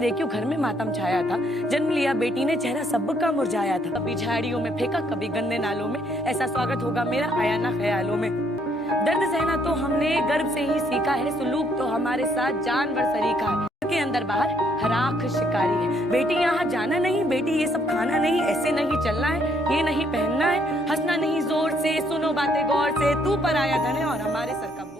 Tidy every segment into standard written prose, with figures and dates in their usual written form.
तेरे क्यों घर में मातम छाया था। जन्म लिया बेटी ने, चेहरा सबका मुरझाया था। कभी झाड़ियों में फेंका, कभी गंदे नालों में, ऐसा स्वागत होगा मेरा आया ना ख्यालों में। दर्द सहना तो हमने गर्भ से ही सीखा है, सुलूक तो हमारे साथ जानवर सरीखा है। के अंदर बाहर हर आंख शिकारी है। बेटी यहाँ जाना नहीं, बेटी ये सब खाना नहीं, ऐसे नहीं चलना है, ये नहीं पहनना है, हंसना नहीं जोर से, सुनो बातें गौर से, तू पर आया धन है और हमारे सर का बोझ।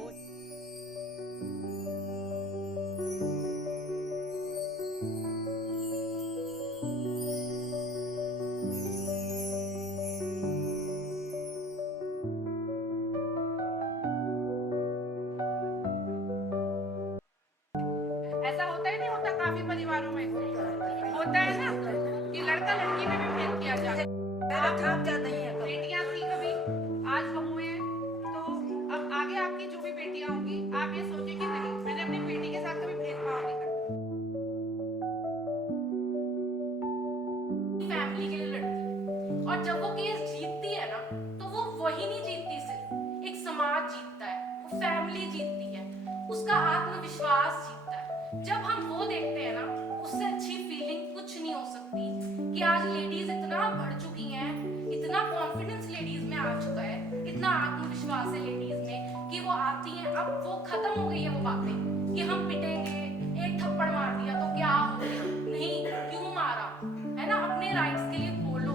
ऐसा होता ही नहीं होता, काफी परिवारों में होता है ना कि लड़का लड़की में भी भेद किया जाता है। बेटियां थी कभी, आज बहुएं हैं, तो अब आगे आपकी जो भी बेटियां होंगी, आप ये सोचिए कि नहीं, मैंने अपनी बेटी के साथ कभी भेदभाव नहीं करना। फैमिली के लिए लड़ती, और जब वो केस जीतती है ना, तो वो वही नहीं जीतती, सिर्फ एक समाज जीतता है, वो फैमिली जीतती है, उसका आत्मविश्वास जीतता है। जब हम वो देखते हैं ना, उससे अच्छी फीलिंग कुछ नहीं हो सकती कि आज लेडीज इतना बढ़ चुकी हैं, इतना कॉन्फिडेंस लेडीज में आ चुका है, इतना आत्मविश्वास है लेडीज में कि वो आती हैं। अब वो खत्म हो गई है वो बातें कि हम पिटेंगे, एक थप्पड़ मार दिया तो क्या हो गया, नहीं, क्यों मारा, है ना। अपने राइट्स के लिए बोलो,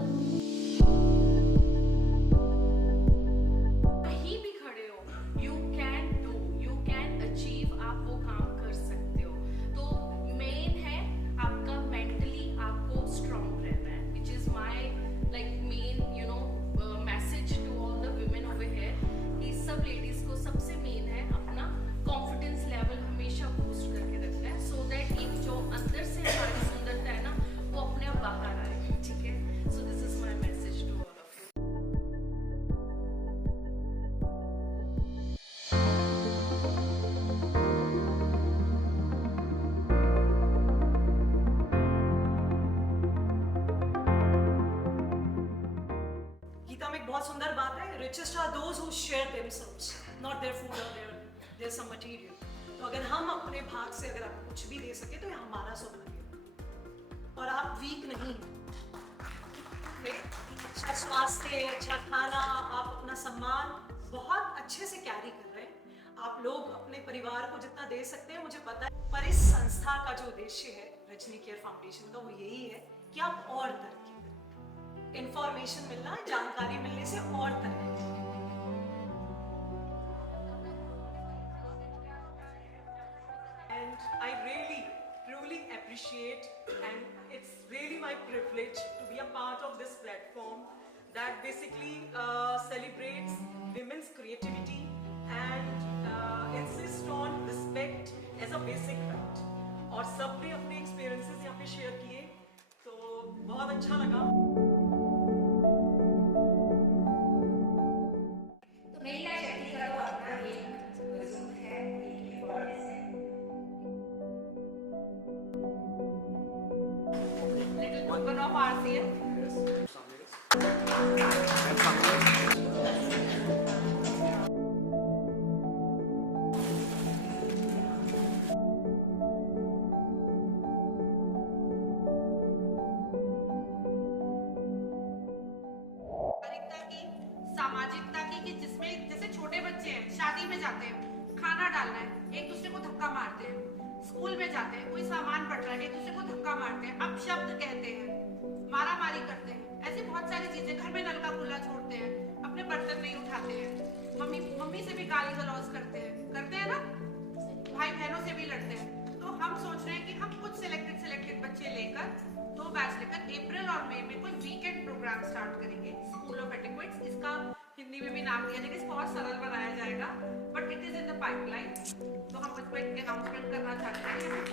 कहीं भी खड़े हो, you can do, you can achieve, आप वो काम कर सकते हो। तो मेन है आपका मेंटली आपको स्ट्रांग रहना है, which is my like main message to all the women over here कि सब लेडीज को सबसे मेन है अपना कॉन्फिडेंस लेवल हमेशा बूस्ट करके रखना है, सो दैट एक जो अंदर से हमारी सुंदरता है ना, वो अपने आप बाहर आए। ठीक है, so this is my message to all of you. Gita में एक बहुत सुंदर बात है, richest are those who share themselves, not their food or their some material। तो अगर हम अपने भाग से अगर आपको कुछ भी दे सके तो ये हमारा सौभाग्य, और आप वीक नहीं हैं। अच्छा स्वास्थ्य, अच्छा खाना, आप अपना सम्मान बहुत अच्छे से कैरी कर रहे हैं। आप लोग अपने परिवार को जितना दे सकते हैं मुझे पता है, पर इस संस्था का जो उद्देश्य है रजनी केयर फाउंडेशन का, वो यही है कि आप और तरक्की करें। इंफॉर्मेशन मिलना, जानकारी मिलने से और तरक्की। And I really, truly appreciate, and it's really my privilege to be a part of this platform that basically celebrates women's creativity and insists on respect as a basic right. और सबने अपने experiences यहाँ पे share किए, तो बहुत अच्छा लगा। महिला शक्ति का तो अपना एक वजूद है, एक इम्पोर्टेंस है। Little token of RCS. सामाजिकता की कि जिसमें जैसे छोटे बच्चे हैं, शादी में जाते हैं, खाना डालना है, एक दूसरे को धक्का मारते हैं, स्कूल में जाते हैं, कोई सामान पड़ रहा है, एक दूसरे को धक्का मारते हैं, अपशब्द कहते हैं, मारा मारी करते हैं, ऐसी बहुत सारी चीजें। घर में नल का खुला छोड़ते हैं, अपने बर्तन नहीं उठाते हैं, मम्मी से भी गाली गलौज करते हैं ना, भाई बहनों से भी लड़ते हैं। तो हम सोच रहे हैं कि हम कुछ सिलेक्टेड बच्चे लेकर, 2 बैच लेकर अप्रैल और मई में कोई वीकेंड प्रोग्राम स्टार्ट करेंगे, स्कूल ऑफ एटिक्वेट्स। इसका हिंदी में भी नाम दिया जाएगा, इसको और सरल बनाया जाएगा, but it is in the pipeline. तो हम उसको एक अनाउंसमेंट करना चाहते हैं।